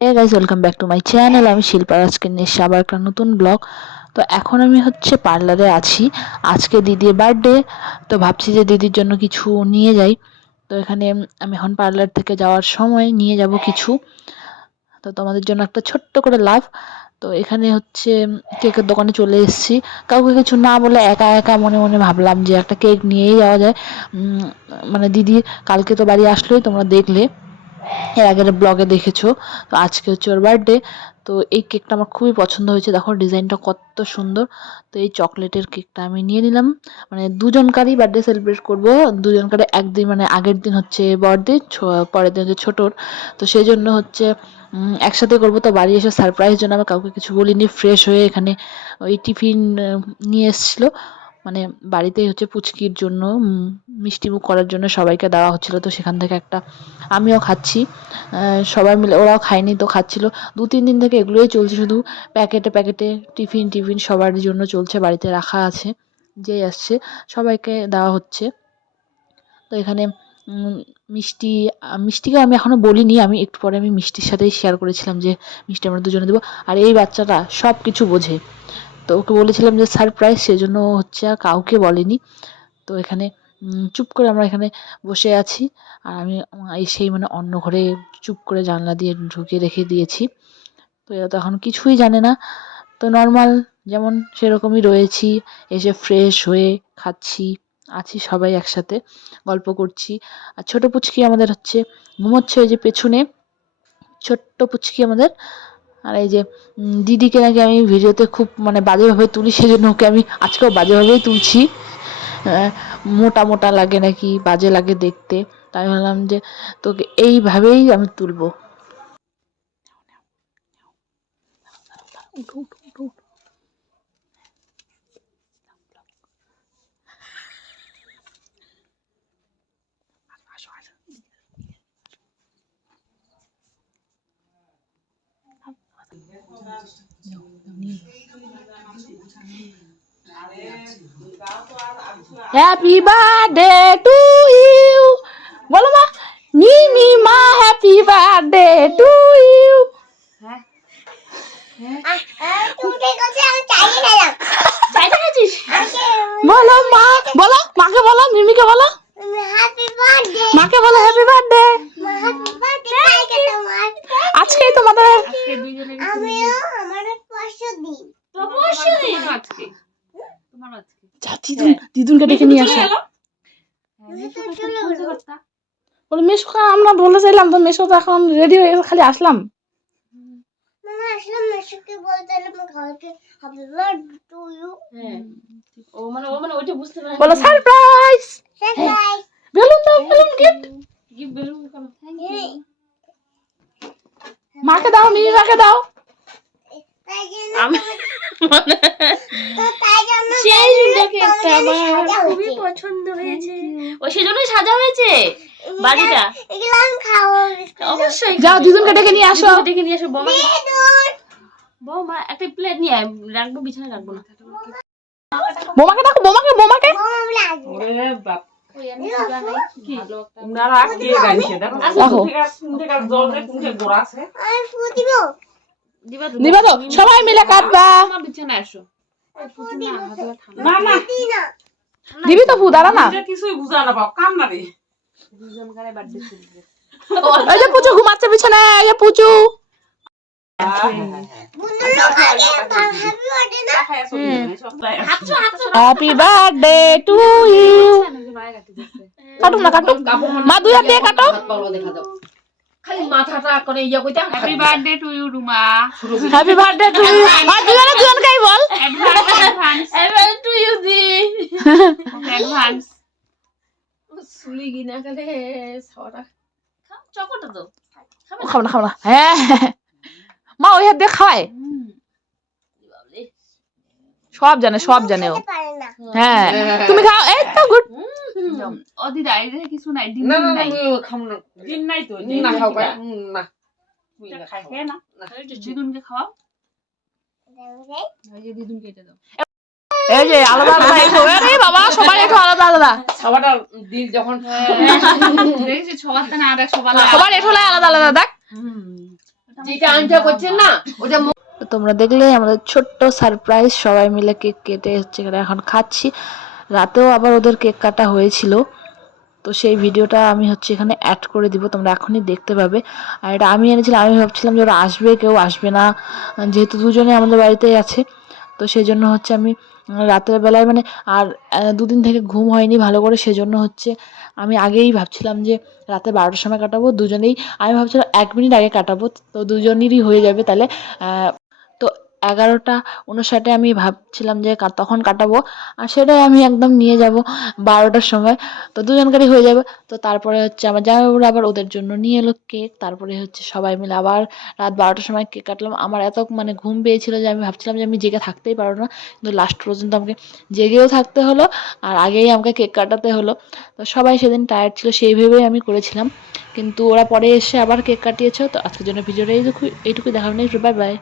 Hey guys, welcome back to my channel. আমি শিল্পা, আজকে নিয়ে এসেছি আবার একটা নতুন ব্লগ। তো এখন আমি পার্লারে আছি। আজকে দিদির বার্থডে, তো ভাবছি যে দিদির জন্য কিছু নিয়ে যাই। তো এখানে আমি এখন পার্লার থেকে যাওয়ার সময় নিয়ে যাব কিছু। তো তোমাদের জন্য একটা ছোট্ট করে লাভ। তো এখানে কেকের দোকানে চলে এসেছি। কাউকে কিছু না বলে একা একা মনে মনে ভাবলাম যে একটা কেক নিয়েই যাওয়া যায়। মানে দিদি কালকে তো বাড়ি আসলোই, তোমরা দেখলে, এর আগের ব্লগে দেখেছো। তো আজকে ওর বার্থডে। তো এই কেকটা আমার খুবই পছন্দ হয়েছে, দেখো ডিজাইনটা কত সুন্দর। তো এই চকলেটের কেকটা আমি নিয়ে নিলাম। মানে দুজনকারই বার্থডে সেলিব্রেট করব, দুজনকারে একদিন, মানে আগের দিন বড়দের, পরের দিন ছোটোর। তো সেই জন্য একসাথে করব। তো বাড়ি এসে সারপ্রাইজ জন্য আমি কাউকে কিছু বলিনি, ফ্রেশ হয়ে এখানে ওই টিফিন নিয়ে এসেছিলো। মানে বাড়িতেই পুচকির জন্য মিষ্টিমুখ করার জন্য সবাইকে দেওয়া হচ্ছিল। তো সেখান থেকে একটা আমিও খাচ্ছি। সবাই মিলে, ওরাও খায়নি তো খাচ্ছিল। ২-৩ দিন থেকে এগুলোই চলছে, শুধু প্যাকেটে প্যাকেটে টিফিন টিফিন সবার জন্য চলছে, বাড়িতে রাখা আছে। যেই আসছে সবাইকে দেওয়া হচ্ছে। তো এখানে মিষ্টি, মিষ্টিকে আমি এখনও বলিনি, আমি একটু পরে আমি মিষ্টির সাথেই শেয়ার করেছিলাম যে মিষ্টি আমরা দুজনে দেবো। আর এই বাচ্চাটা সব কিছু বোঝে, তো ওকে বলেছিলাম যে সারপ্রাইজ, সেজন্য আর কাউকে বলেনি। তো এখানে চুপ করে আমরা এখানে বসে আছি। আর আমি এসেই মানে অন্য ঘরে চুপ করে জানলা দিয়ে ঢুকিয়ে রেখে দিয়েছি। তো এরা তো এখন কিছুই জানে না। তো নর্মাল যেমন সেরকমই রয়েছি, এসে ফ্রেশ হয়ে খাচ্ছি, আছি সবাই একসাথে, গল্প করছি। আর ছোটো পুচকি আমাদের ঘুমোচ্ছে ওই যে পেছনে, ছোট্ট পুচকি আমাদের। আর এই যে দিদিকে নাকি আমি ভিডিওতে খুব মানে বাজেভাবে তুলি, সেজন্য ওকে আমি আজকেও বাজেভাবেই তুলছি। মোটা মোটা লাগে নাকি, বাজে লাগে দেখতে। তাই ভাবলাম যে তোকে এইভাবেই আমি তুলবো। উঠো উঠো উঠো উঠো। আসো আসো। হ্যাপি বার্থডে টু ইউ, বলো মা। মিমি মা, হ্যাপি বার্থডে টু ইউ। বলো মা, বলো মাকে, বলো মিমিকে, বলো মাকে, বলো হ্যাপি বার্থডে। আজকেই তোমাদের দিদুনকে ডেকে নিয়ে আসো। বলে মেশো, আমরা বলে চাইলাম তো, মেশো তো এখন রেডি হয়ে গেছে, খালি আসলাম। বলো সারপ্রাইজ, বেলুন দাও, বেলুন গিফট, মাকে দাও, মিমি মাকে দাও। খুবই পছন্দ হয়েছে, ও সেজন্যই সাজা হয়েছে বাড়িটা। অবশ্যই যাও, দিদুনকে ডেকে নিয়ে আসো। ডেকে নিয়ে আসো। বৌমা একটা প্লেট নিয়ে রাখবো, বিছানায় রাখবো না। বোমাকে ডাকো, বোমাকে, বোমাকে। দিবা তো, সবাই মিলে কাটবা। বিছানায় আসো। দিবি তো ফু, দাঁড়া না। কিছুই বুঝা না বাপ, কাম না রে। এই যে পুচু ঘুমাচ্ছে বিছানায়, এই যে পুচু। Happy birthday to you. কাটুক না, কাটুক মা, 2 হাত দিয়ে কাটো। খালি মাথাটা করে ইয়া কইতা। Happy birthday to you Ruma. Happy birthday to you. আর দুজনকেই বল অ্যাডভান্স টু ইউ দি। অ্যাডভান্স সুলি গিনা কালে সরা খাও, চকোটা দাও। খাও না, খাও না। হ্যাঁ মা ওই হাত দিয়ে খাওয়ায়, সব জানে, সব জানে ও। হ্যাঁ তুমি খাও, এই তো গুড। ও দিদা এর কিছু নাই, ডিম নাই। খাম না, দিন নাই তো, দিন না খাও ভাই। না খাই না, দিদুনকে খাওয়াও। এই যে দিদুনকে এটা দাও। এই যে আলাদা আলাদা একটু, আরে বাবা সবাই একটু আলাদা আলাদা। সবাটা দিল যখন দেখেছি সবার তা না, দেখ সবার সবার একটু আলাদা আলাদা দেখ। যেটা আনটা করছেন না ওটা তো তোমরা দেখলে আমাদের ছোট্ট সারপ্রাইজ, সবাই মিলে কেক কেটে হচ্ছে এখানে এখন খাচ্ছি। রাতেও আবার ওদের কেক কাটা হয়েছিল, তো সেই ভিডিওটা আমি হচ্ছে এখানে অ্যাড করে দিব, তোমরা এখনই দেখতে পাবে। আর এটা আমি এনেছিলাম, আমি ভাবছিলাম যে ওরা আসবে, কেউ আসবে না, যেহেতু দুজনে আমাদের বাড়িতেই আছে। তো সেই জন্য হচ্ছে আমি রাতের বেলায় মানে আর দুদিন থেকে ঘুম হয়নি ভালো করে, সেজন্য হচ্ছে আমি আগেই ভাবছিলাম যে রাতে 12টার সময় কাটাবো দুজনেই। আমি ভাবছিলাম 1 মিনিট আগে কাটাবো, তো দুজনেরই হয়ে যাবে তাহলে। তো 11:59 আমি ভাবছিলাম যে তখন কাটাবো, আর সেটাই আমি একদম নিয়ে যাব 12টার সময়, তো দুজনকারই হয়ে যাবে। তো তারপরে হচ্ছে আমার জামাইবাবুরা আবার ওদের জন্য নিয়ে এলো কেক, তারপরে হচ্ছে সবাই মিলে আবার রাত 12টার সময় কেক কাটলাম। আমার এত মানে ঘুম পেয়েছিল যে আমি ভাবছিলাম যে আমি জেগে থাকতেই পারবো না, কিন্তু লাস্ট পর্যন্ত আমাকে জেগেও থাকতে হলো, আর আগেই আমাকে কেক কাটাতে হলো। তো সবাই সেদিন টায়ার্ড ছিল, সেই ভেবেই আমি করেছিলাম, কিন্তু ওরা পরে এসে আবার কেক কাটিয়েছে। তো আজকের জন্য ভিডিওটা এইটুকুই দেখানো নেই, বাই বাই।